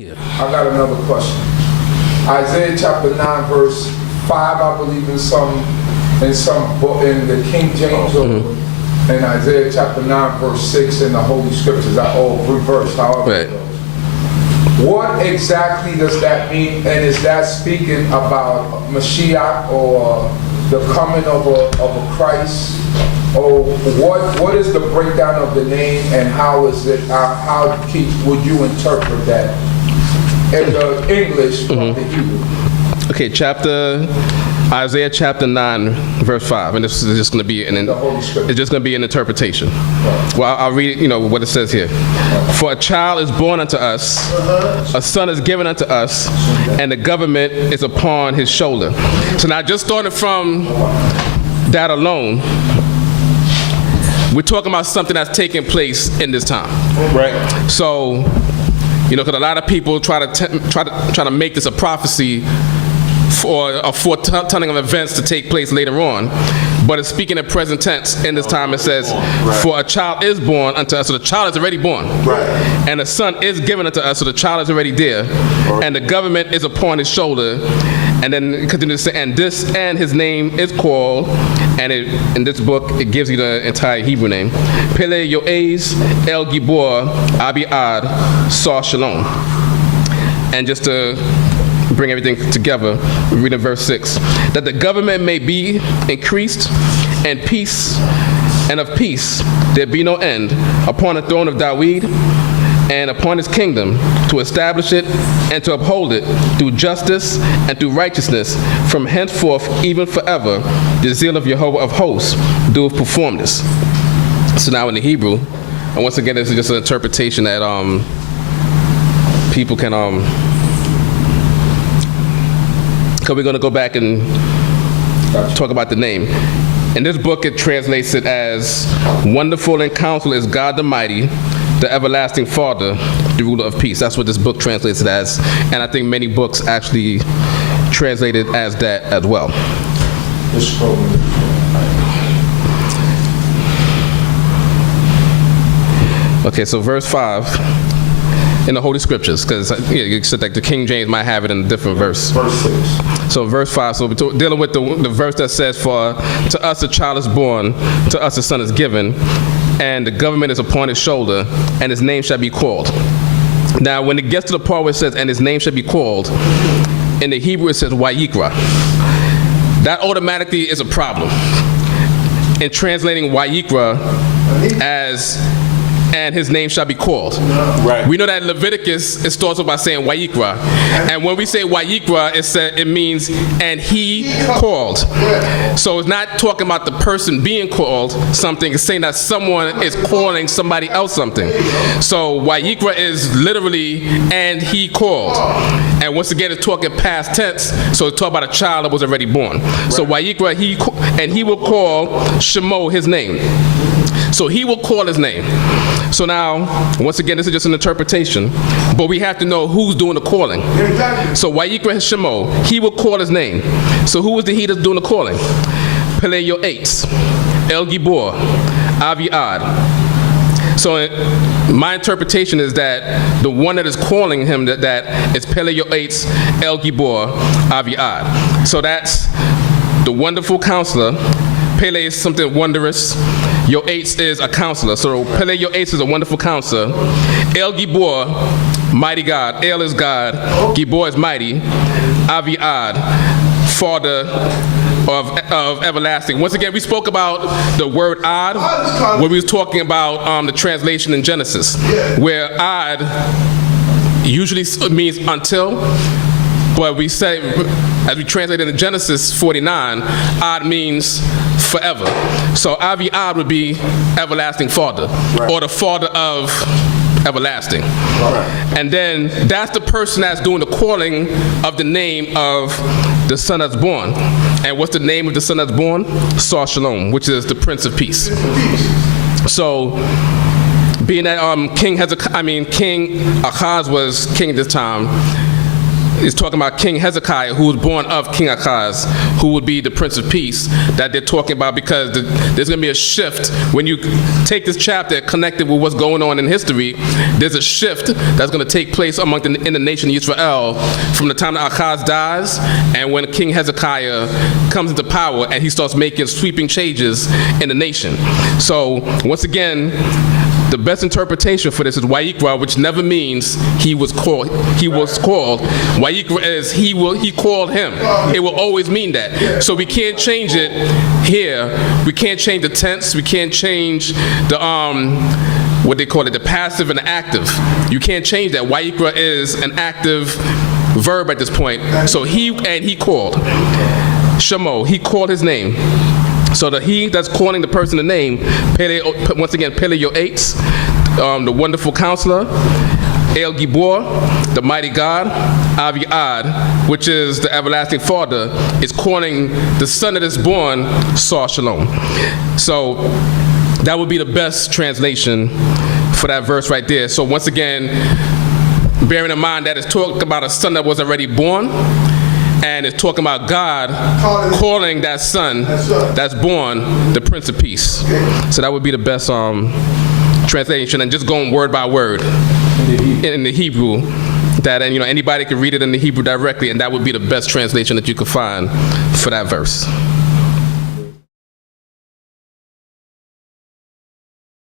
Yeah. I got another question. Isaiah chapter 9 verse 5, I believe in some book in the King James and Isaiah chapter 9 verse 6 in the Holy Scriptures are all reversed, however it goes. What exactly does that mean, and is that speaking about Mashiach or the coming of a Christ? Or what is the breakdown of the name, and how is it? How would you interpret that in the English from the Hebrew? Okay, Isaiah chapter 9, verse 5, and this is just going to be it's just going to be an interpretation. Right. Well, I'll read, what it says here. For a child is born unto us, a son is given unto us, and the government is upon his shoulder. So now, just starting from that alone, we're talking about something that's taking place in this time. Right. So, because a lot of people try to make this a prophecy for a foretelling of events to take place later on, but it's speaking in present tense. In this time, it says, "For a child is born unto us," so the child is already born, and a son is given unto us, so the child is already there, and the government is upon his shoulder. And then it continues to say, and his name is called, and in this book it gives you the entire Hebrew name, Pele Yoez El Gibor Abiad Sar Shalom. And just to bring everything together, we read in verse 6, that the government may be increased, and peace, and of peace there be no end, upon the throne of David, and upon his kingdom, to establish it and to uphold it through justice and through righteousness from henceforth even forever. The zeal of Jehovah of hosts doeth perform this. So now in the Hebrew, and once again, this is just an interpretation that people can because we're going to go back and talk about the name. In this book, it translates it as, "Wonderful in counsel is God the Mighty, the everlasting Father, the ruler of peace." That's what this book translates it as, and I think many books actually translate it as that as well. Okay, so verse 5 in the Holy Scriptures, because you said that the King James might have it in a different verse. Verse 6. So verse 5, so we're dealing with the verse that says, "For to us a child is born, to us a son is given, and the government is upon his shoulder, and his name shall be called." Now, when it gets to the part where it says, "and his name shall be called," in the Hebrew it says, "Wayikra." That automatically is a problem. In translating Wayikra as, "and his name shall be called." Right. We know that in Leviticus, it starts off by saying Wayikra. And when we say Wayikra, it means, "and he called." So it's not talking about the person being called something, it's saying that someone is calling somebody else something. So Wayikra is literally, "and he called." And once again, it's talking past tense, so it's talking about a child that was already born. So Wayikra, and he will call Shemo, his name. So he will call his name. So now, once again, this is just an interpretation, but we have to know who's doing the calling. So Wayikra Shemo, he will call his name. So who is the he that's doing the calling? Pele Yoetz, El Gibor, Aviad. So my interpretation is that the one that is calling him that is Pele Yoetz, El Gibor, Aviad. So that's the wonderful counselor. Pele is something wondrous. Yoetz is a counselor. So Pele Yoetz is a wonderful counselor. El Gibor, mighty God. El is God. Gibor is mighty. Aviad, Father of everlasting. Once again, we spoke about the word Ad when we was talking about the translation in Genesis, where Ad usually means until, but we say, as we translate it in Genesis 49, Ad means forever. So Aviad would be everlasting Father, or the Father of everlasting. And then that's the person that's doing the calling of the name of the son that's born. And what's the name of the son that's born? Sar Shalom, which is the Prince of Peace. So being that King Ahaz was king at this time, is talking about King Hezekiah, who was born of King Ahaz, who would be the Prince of Peace, that they're talking about, because there's going to be a shift. When you take this chapter and connect it with what's going on in history, there's a shift that's going to take place in the nation of Yisrael from the time that Ahaz dies and when King Hezekiah comes into power and he starts making sweeping changes in the nation. So once again, the best interpretation for this is Wayikra, which never means he was called. Wayikra is he called him. It will always mean that. So we can't change it here. We can't change the tense. We can't change the what they call it, the passive and the active. You can't change that. Wayikra is an active verb at this point. So he called. Shemo, he called his name. So the he that's calling the person the name, once again, Pele Yoetz, the wonderful counselor, El Gibor, the mighty God, Aviad, which is the everlasting Father, is calling the son that is born, Sar Shalom. So that would be the best translation for that verse right there. So once again, bearing in mind that it's talking about a son that was already born, and it's talking about God calling that son that's born the Prince of Peace. So that would be the best translation, and just going word by word in the Hebrew. That, and anybody can read it in the Hebrew directly, and that would be the best translation that you could find for that verse.